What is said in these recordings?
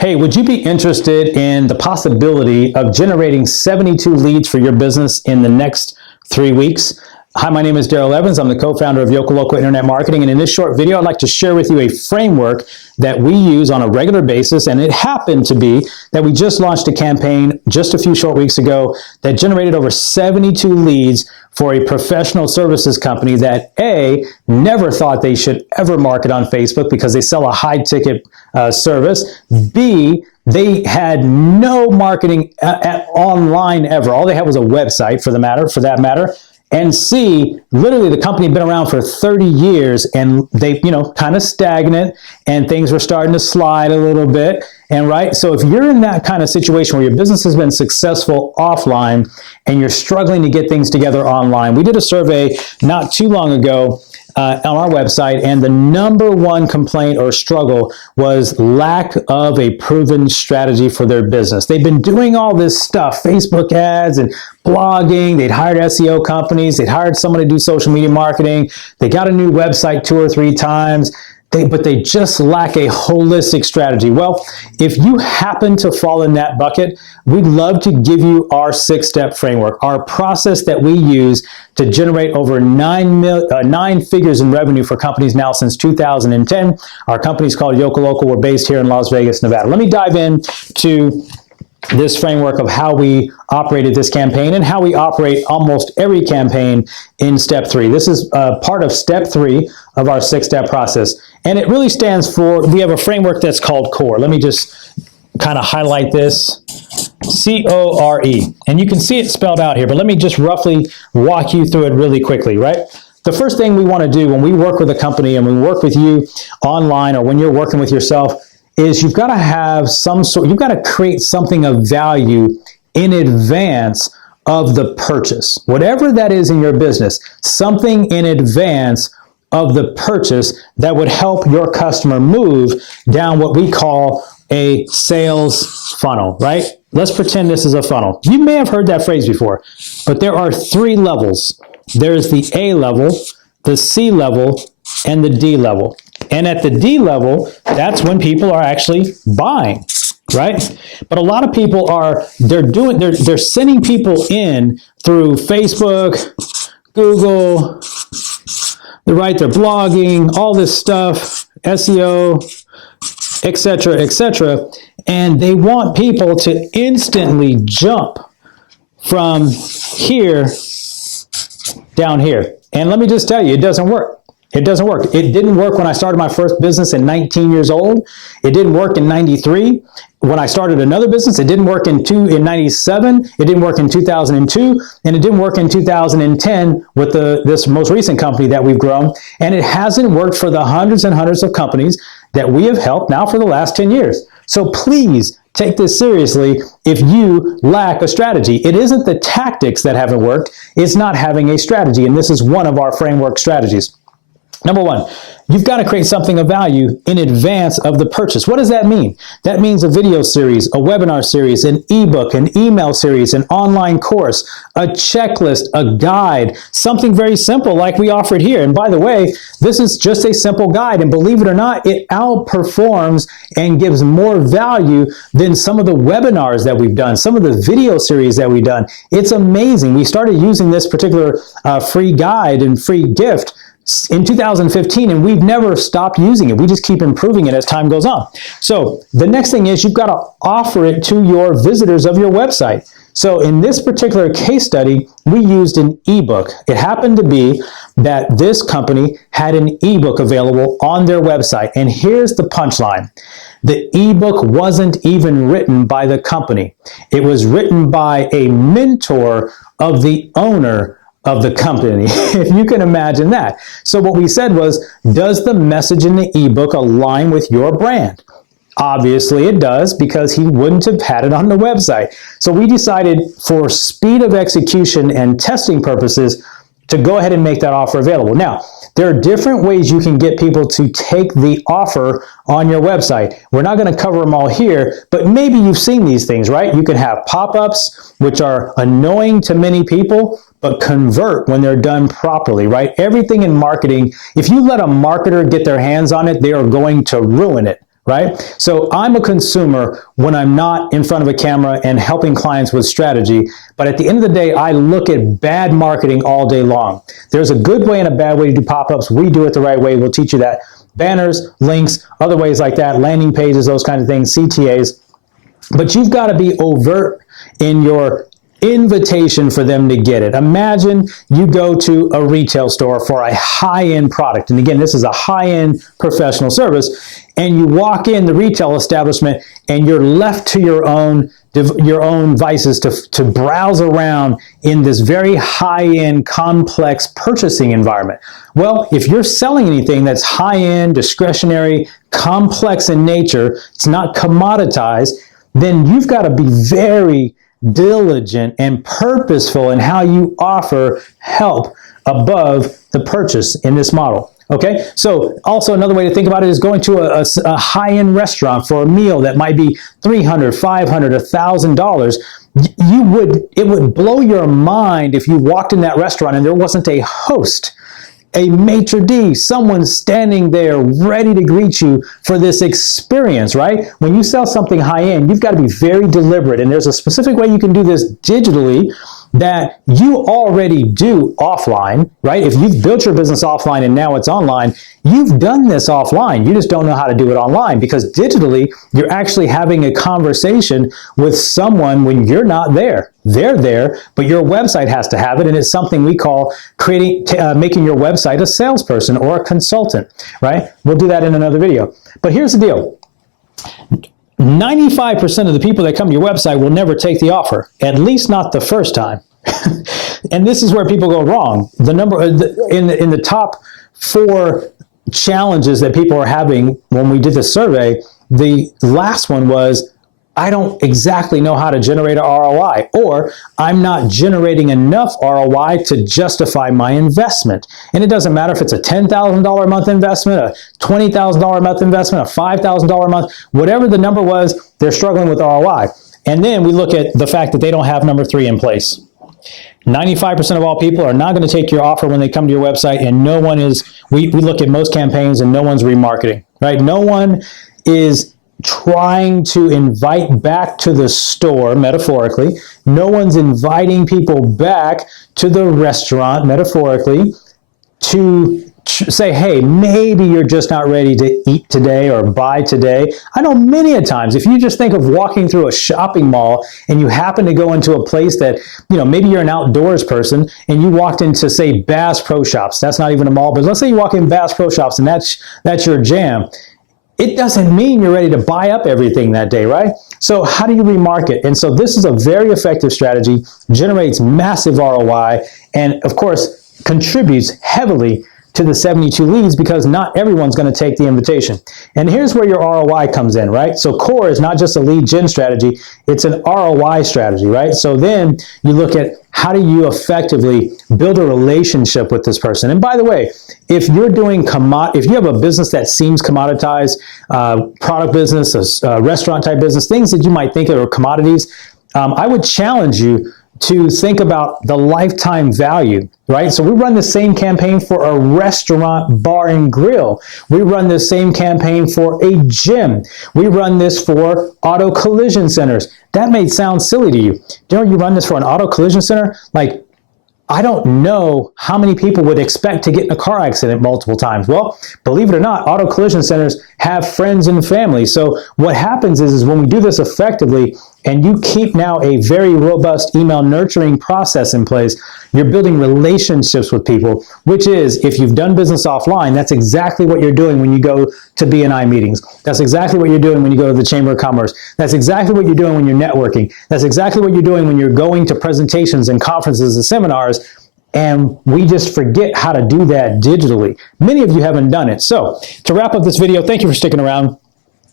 Hey, would you be interested in the possibility of generating 72 leads for your business in the next 3 weeks? Hi, my name is Daryl Evans. I'm the co-founder of Yokel Internet Marketing. And in this short video, I'd like to share with you a framework that we use on a regular basis. And it happened to be that we just launched a campaign just a few short weeks ago that generated over 72 leads for a professional services company that A, never thought they should ever market on Facebook because they sell a high ticket service. B, they had no marketing online ever. All they had was a website for that matter. And C, literally the company had been around for 30 years and they, kind of stagnant and things were starting to slide a little bit. And right, so if you're in that kind of situation where your business has been successful offline and you're struggling to get things together online, we did a survey not too long ago on our website, and the number one complaint or struggle was lack of a proven strategy for their business. They've been doing all this stuff, Facebook ads and blogging. They'd hired SEO companies. They'd hired someone to do social media marketing. They got a new website 2 or 3 times. But they just lack a holistic strategy. Well, if you happen to fall in that bucket, we'd love to give you our 6-step framework, our process that we use to generate over 9 figures in revenue for companies now since 2010. Our company is called Yokel. We're based here in Las Vegas, Nevada. Let me dive into this framework of how we operated this campaign and how we operate almost every campaign in step 3. This is part of step 3 of our 6-step process. And it really stands for, we have a framework that's called CORE. Let me just kind of highlight this. C-O-R-E. And you can see it spelled out here, but let me just roughly walk you through it really quickly, right? The first thing we want to do when we work with a company and we work with you online or when you're working with yourself is you've got to have you've got to create something of value in advance of the purchase. Whatever that is in your business, something in advance of the purchase that would help your customer move down what we call a sales funnel, right? Let's pretend this is a funnel. You may have heard that phrase before, but there are 3 levels. There's the A level, the C level, and the D level. And at the D level, that's when people are actually buying, right? But a lot of people they're sending people in through Facebook, Google, they're blogging, all this stuff, SEO, etc., and they want people to instantly jump from here down here. And let me just tell you, it doesn't work. It doesn't work. It didn't work when I started my first business at 19 years old. It didn't work in 93 when I started another business. It didn't work in 97. It didn't work in 2002. And it didn't work in 2010 with this most recent company that we've grown. And it hasn't worked for the hundreds and hundreds of companies that we have helped now for the last 10 years. So please take this seriously if you lack a strategy. It isn't the tactics that haven't worked. It's not having a strategy. And this is one of our framework strategies. Number 1, you've got to create something of value in advance of the purchase. What does that mean? That means a video series, a webinar series, an ebook, an email series, an online course, a checklist, a guide, something very simple like we offered here. And by the way, this is just a simple guide. And believe it or not, it outperforms and gives more value than some of the webinars that we've done, some of the video series that we've done. It's amazing. We started using this particular free guide and free gift in 2015, and we've never stopped using it. We just keep improving it as time goes on. So the next thing is you've got to offer it to your visitors of your website. So in this particular case study, we used an ebook. It happened to be that this company had an ebook available on their website. And here's the punchline. The ebook wasn't even written by the company. It was written by a mentor of the owner of the company, if you can imagine that. So what we said was, does the message in the ebook align with your brand? Obviously it does, because he wouldn't have had it on the website. So we decided for speed of execution and testing purposes to go ahead and make that offer available. Now, there are different ways you can get people to take the offer on your website. We're not going to cover them all here, but maybe you've seen these things, right? You can have pop-ups, which are annoying to many people, but convert when they're done properly, right? Everything in marketing, if you let a marketer get their hands on it, they are going to ruin it, right? So I'm a consumer when I'm not in front of a camera and helping clients with strategy. But at the end of the day, I look at bad marketing all day long. There's a good way and a bad way to do pop-ups. We do it the right way. We'll teach you that. Banners, links, other ways like that, landing pages, those kind of things, CTAs. But you've got to be overt in your invitation for them to get it. Imagine you go to a retail store for a high-end product. And again, this is a high-end professional service. And you walk in the retail establishment and you're left to your own vices to browse around in this very high-end, complex purchasing environment. Well, if you're selling anything that's high-end, discretionary, complex in nature, it's not commoditized, then you've got to be very diligent and purposeful in how you offer help above the purchase in this model. Okay, so also another way to think about it is going to a high-end restaurant for a meal that might be $300, $500, $1,000. It would blow your mind if you walked in that restaurant and there wasn't a host, a maitre d', someone standing there ready to greet you for this experience, right? When you sell something high-end, you've got to be very deliberate, and there's a specific way you can do this digitally that you already do offline, right? If you've built your business offline and now it's online, you've done this offline. You just don't know how to do it online, because digitally, you're actually having a conversation with someone when you're not there. They're there, but your website has to have it, and it's something we call making your website a salesperson or a consultant, right? We'll do that in another video. But here's the deal. 95% of the people that come to your website will never take the offer, at least not the first time. And this is where people go wrong. The number in the top 4 challenges that people are having when we did the survey, the last one was, I don't exactly know how to generate an ROI, or I'm not generating enough ROI to justify my investment. And it doesn't matter if it's a $10,000 a month investment, a $20,000 a month investment, a $5,000 a month, whatever the number was, they're struggling with ROI. And then we look at the fact that they don't have number 3 in place. 95% of all people are not going to take your offer when they come to your website, and no one is, we look at most campaigns and no one's remarketing, right? No one is trying to invite back to the store, metaphorically. No one's inviting people back to the restaurant, metaphorically, to say, hey, maybe you're just not ready to eat today or buy today. I know many a times, if you just think of walking through a shopping mall and you happen to go into a place that, maybe you're an outdoors person and you walked into, say, Bass Pro Shops. That's not even a mall, but let's say you walk in Bass Pro Shops and that's your jam. It doesn't mean you're ready to buy up everything that day, right? So how do you remarket? And so this is a very effective strategy, generates massive ROI, and of course, contributes heavily to the 72 leads, because not everyone's going to take the invitation. And here's where your ROI comes in, right? So core is not just a lead gen strategy, it's an ROI strategy, right? So then you look at how do you effectively build a relationship with this person. And by the way, if you're doing if you have a business that seems commoditized, product business, a restaurant type business, things that you might think are commodities, I would challenge you to think about the lifetime value, right? So we run the same campaign for a restaurant, bar, and grill. We run the same campaign for a gym. We run this for auto collision centers. That may sound silly to you. You run this for an auto collision center? Like, I don't know how many people would expect to get in a car accident multiple times. Well, believe it or not, auto collision centers have friends and family. So what happens is when we do this effectively, and you keep now a very robust email nurturing process in place, you're building relationships with people, which is, if you've done business offline, that's exactly what you're doing when you go to BNI meetings. That's exactly what you're doing when you go to the Chamber of Commerce. That's exactly what you're doing when you're networking. That's exactly what you're doing when you're going to presentations and conferences and seminars. And we just forget how to do that digitally. Many of you haven't done it. So to wrap up this video, thank you for sticking around.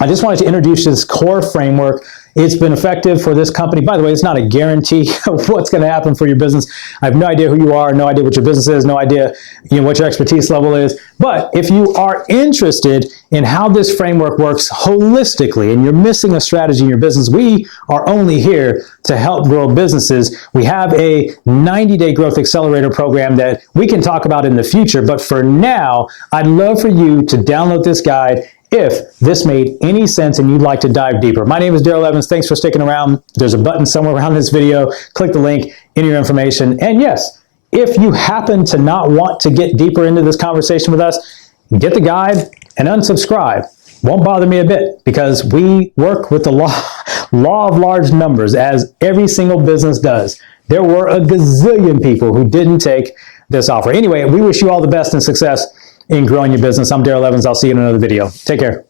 I just wanted to introduce this core framework. It's been effective for this company. By the way, it's not a guarantee of what's going to happen for your business. I have no idea who you are, no idea what your business is, no idea what your expertise level is. But if you are interested in how this framework works holistically and you're missing a strategy in your business, we are only here to help grow businesses. We have a 90-day growth accelerator program that we can talk about in the future. But for now, I'd love for you to download this guide if this made any sense and you'd like to dive deeper. My name is Darrell Evans. Thanks for sticking around. There's a button somewhere around this video. Click the link, enter your information. And yes, if you happen to not want to get deeper into this conversation with us, get the guide and unsubscribe. Won't bother me a bit because we work with the law of large numbers, as every single business does. There were a gazillion people who didn't take this offer. Anyway, we wish you all the best and success in growing your business. I'm Darrell Evans. I'll see you in another video. Take care.